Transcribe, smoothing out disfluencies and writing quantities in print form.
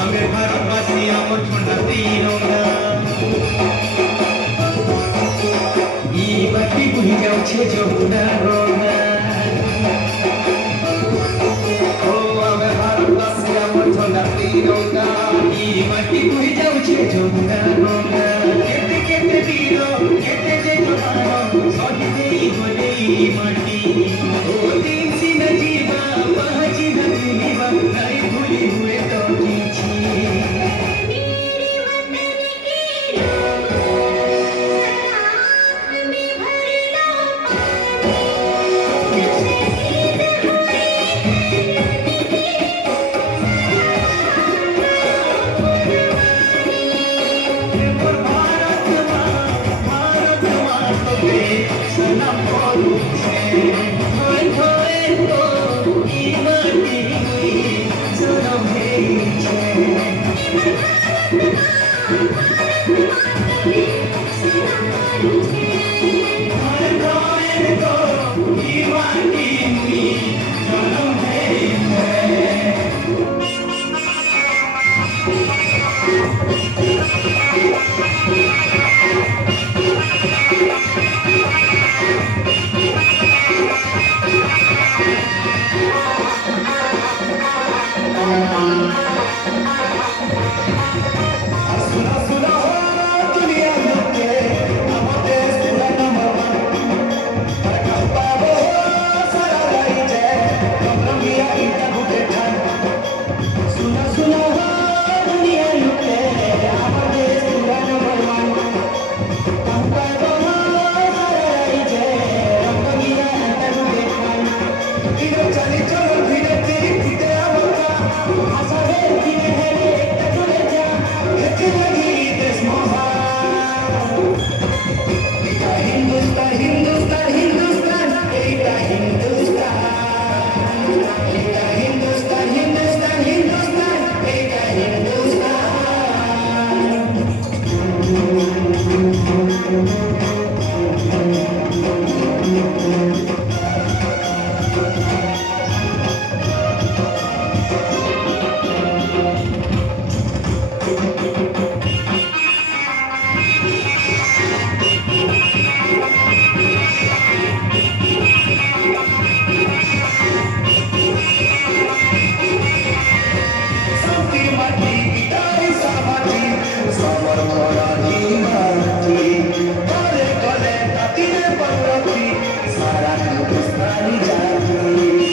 आमे भारतवासी आमर झंडा तिरंगा ई बाटी बुझी जाउछे जमुना रंगा ओ आमे भारतवासी आमर झंडा तिरंगा ई बाटी बुझी जाउछे जमुना रंगा केते केते वीर केते जे जवान सही देई गले ई माटी ओ दिन सिना जीवा पाजी न जीवा नहीं भूली हुए तो किछि मेरे वतन के लोगों आँख में भर लो पानी जो शहीद हुए भारत माँ तो सनम बोलू छे होय होय तो ई माटी सनम हे छे होय होय तो ई माटी सनम हे छे सुना सुना हो दुनिया लोके हम देश पूरा नंबर वन पर कहता वो सारा लाई जय कमरंगिया इनका भूखे ठान सुना सुना हो दुनिया लोके हम देश पूरा नंबर वन कहता वो सारा लाई जय कमरंगिया इनका भूखे ठान इधर चली चलो धीरे धीरे धीरे आवता आशा है धीरे धीरे एक जुड़े जा कहते लगी देश महान एका हिंदुस्तान हिंदुस्तान हिंदुस्तान एका हिंदुस्तान एका हिंदुस्तान हिंदुस्तान हिंदुस्तान एका हिंदुस्तान संती माटी पिताई सामाटी समर मराठी माटी गले गले तातीने पर्वती सारा हिंदुस्तानी जाती